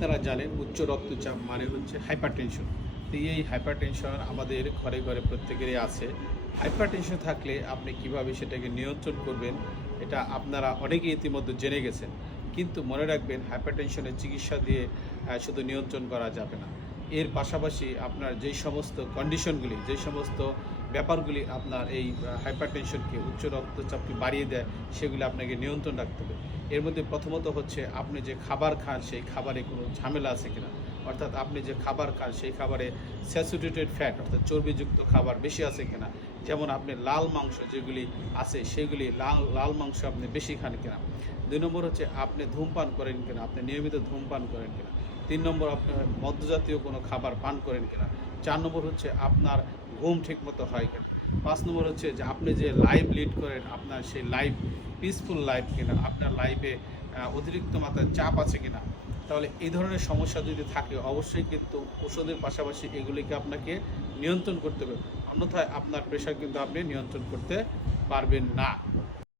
আপনারা জানেন উচ্চ রক্তচাপ মানে হচ্ছে হাইপারটেনশন। তো এই হাইপারটেনশন আমাদের ঘরে ঘরে প্রত্যেকেরই আছে। হাইপারটেনশন থাকলে আপনি কিভাবে সেটাকে নিয়ন্ত্রণ করবেন, এটা আপনারা অনেকেই ইতিমধ্যে জেনে গেছেন। কিন্তু মনে রাখবেন, হাইপারটেনশনের চিকিৎসা দিয়ে শুধু নিয়ন্ত্রণ করা যাবে না। এর পাশাপাশি আপনার যেই সমস্ত কন্ডিশনগুলি, যেই সমস্ত ব্যাপারগুলি আপনার এই হাইপারটেনশনকে, উচ্চ রক্তচাপকে বাড়িয়ে দেয়, সেগুলি আপনাকে নিয়ন্ত্রণ রাখতে হবে। এর মধ্যে প্রথমত হচ্ছে আপনি যে খাবার খান সেই খাবারে কোনো ঝামেলা আছে কিনা, অর্থাৎ আপনি যে খাবার খান সেই খাবারে স্যাচুরেটেড ফ্যাট অর্থাৎ চর্বিযুক্ত খাবার বেশি আছে কিনা, যেমন আপনি লাল মাংস যেগুলি আছে সেগুলি লাল মাংস আপনি বেশি খান কিনা। 2 নম্বর হচ্ছে আপনি ধূমপান করেন কিনা, আপনি নিয়মিত ধূমপান করেন কিনা। 3 নম্বর আপনি মদ্যজাতীয় কোনো খাবার পান করেন কিনা। 4 নম্বর হচ্ছে আপনার ঘুম ঠিকমতো হয় কিনা। 5 নম্বর হচ্ছে যে আপনি যে লাইফ লিড করেন আপনার সেই লাইফ পিসফুল লাইফ কিনা, আপনার লাইফে অতিরিক্ত মাত্রায় চাপ আছে কিনা। তাহলে এই ধরনের সমস্যা যদি থাকে অবশ্যই কিন্তু ওষুধের পাশাপাশি এগুলিকে আপনাকে নিয়ন্ত্রণ করতে হবে, অন্যথায় আপনার প্রেশার কিন্তু আপনি নিয়ন্ত্রণ করতে পারবেন না।